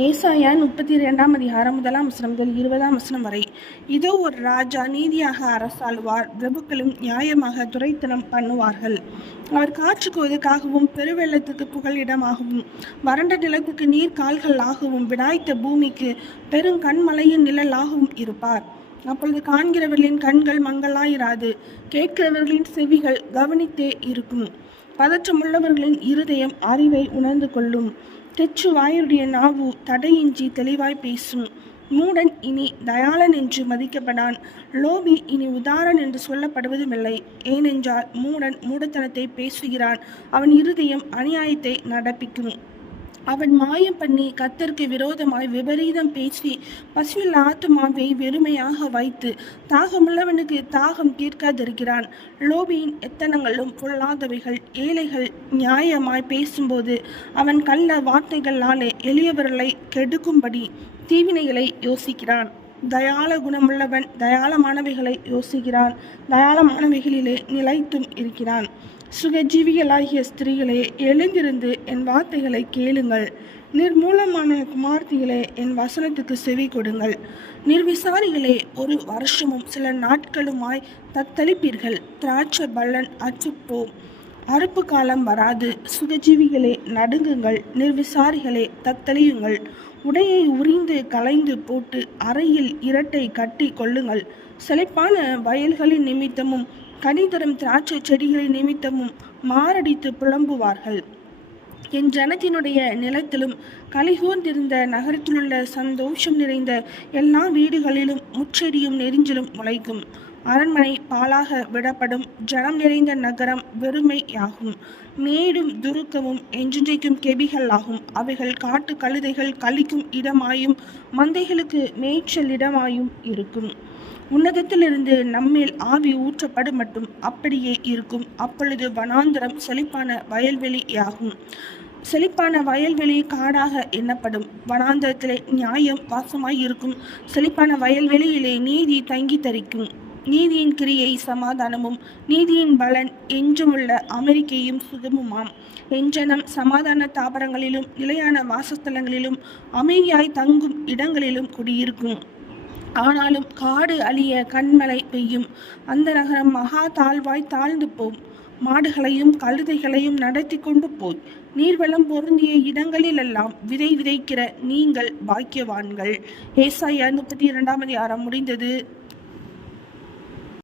ஏசாயா முப்பத்தி இரண்டாம் அதிகாரம் முதலாம் வசனம் முதல் இருபதாம் வசனம் வரை. இதோ ஒரு ராஜா நீதியாக அரசாழ்வார் பிரபுக்களும் நியாயமாக துரைத்தனம் பண்ணுவார்கள். அவர் காற்றுக்குவதுக்காகவும் பெருவெள்ளத்துக்கு புகழிடமாகவும் வறண்ட நிலத்துக்கு நீர் கால்களாகவும் விடாய்த்த பூமிக்கு பெருங்கண்மலையின் நிழலாகவும் இருப்பார். அப்பொழுது காண்கிறவர்களின் கண்கள் மங்களாயிராது கேட்கிறவர்களின் செவிகள் கவனித்தே இருக்கும். பதற்றமுள்ளவர்களின் இருதயம் அறிவை உணர்ந்து கொள்ளும். தெச்சு வாயுடைய நாவு தடையின்றி தெளிவாய் பேசும். மூடன் இனி தயாளன் என்று மதிக்கப்படான். லோபி இனி உதாரன் என்று சொல்லப்படுவதுமில்லை. ஏனென்றால் மூடன் மூடத்தனத்தை பேசுகிறான். அவன் இருதயம் அநியாயத்தை நடப்பிக்கும். அவன் மாயம் பண்ணி கத்தருக்கு விரோதமாய் விபரீதம் பேசி பசுவில் ஆத்துமாவை வெறுமையாக வைத்து தாகமுள்ளவனுக்கு தாகம் தீர்க்காதிருக்கிறான். லோபியின் எத்தனங்களும் பொல்லாதவைகள் ஏழைகள் நியாயமாய் பேசும்போது அவன் கள்ள வார்த்தைகளாலே எளியவர்களை கெடுக்கும்படி தீவினைகளை யோசிக்கிறான். தயாள குணமுள்ளவன் தயாளமானவைகளை யோசிக்கிறான். தயாளமானவைகளிலே நிலைத்தும் இருக்கிறான். சுகஜீவிகளாகிய ஸ்திரீகளே எழுந்திருந்து என் வார்த்தைகளை கேளுங்கள். நிர்மூலமான குமார்த்திகளே என் வசனத்துக்கு செவி கொடுங்கள். நிர்விசாரிகளே ஒரு வருஷமும் சில நாட்களுமாய் தத்தளிப்பீர்கள். திராட்சை பல்லன் அச்சுப்போம். அறுப்பு காலம் வராது. சுகஜீவிகளே நடுங்குங்கள். நிர்விசாரிகளே தத்தளியுங்கள். உடையை உறிந்து களைந்து போட்டு அறையில் இரட்டை கட்டி கொள்ளுங்கள். செழிப்பான வயல்களின் நிமித்தமும் கனிதரும் திராட்சை செடிகளின் நிமித்தமும் மாரடித்து புலம்புவார்கள். என் ஜனத்தினுடைய நிலத்திலும் கலிகூர்ந்திருந்த நகரத்திலுள்ள சந்தோஷம் நிறைந்த எல்லா வீடுகளிலும் முச்செடியும் நெறிஞ்சிலும் முளைக்கும். அரண்மனை பாலாக விடப்படும் ஜனம் நிறைந்த நகரம் வெறுமையாகும். மேடும் துருக்கமும் என்றென்றைக்கும் கெபிகளாகும். அவைகள் காட்டு கழுதைகள் கழிக்கும் இடமாயும் மந்தைகளுக்கு மேய்ச்சல் இடமாயும் இருக்கும். உன்னதத்திலிருந்து நம்மேல் ஆவி ஊற்றப்படும் மட்டும் அப்படியே இருக்கும். அப்பொழுது வனாந்தரம் செழிப்பான வயல்வெளியாகும். செழிப்பான வயல்வெளி காடாக எண்ணப்படும். வனாந்தரத்திலே நியாயம் வாசமாய் இருக்கும் செழிப்பான வயல்வெளியிலே நீதி தங்கி தரிக்கும். நீதியின் கிரியை சமாதானமும் நீதியின் பலன் என்றுமுள்ள அமெரிக்கையும் சுகமுமாம். எஞ்சனம் சமாதான தாபரங்களிலும் நிலையான வாசஸ்தலங்களிலும் அமைதியாய் தங்கும் இடங்களிலும் குடியிருக்கும். ஆனாலும் காடு அழிய கண்மழை பெய்யும். அந்த நகரம் மகா தாழ்வாய் தாழ்ந்து போம். மாடுகளையும் கழுதைகளையும் நடத்தி கொண்டு போய் நீர்வளம் பொருந்திய இடங்களிலெல்லாம் விதை விதைக்கிற நீங்கள் பாக்கியவான்கள். ஏசாயா முப்பத்தி இரண்டாம் அதிகாரம் முடிந்தது.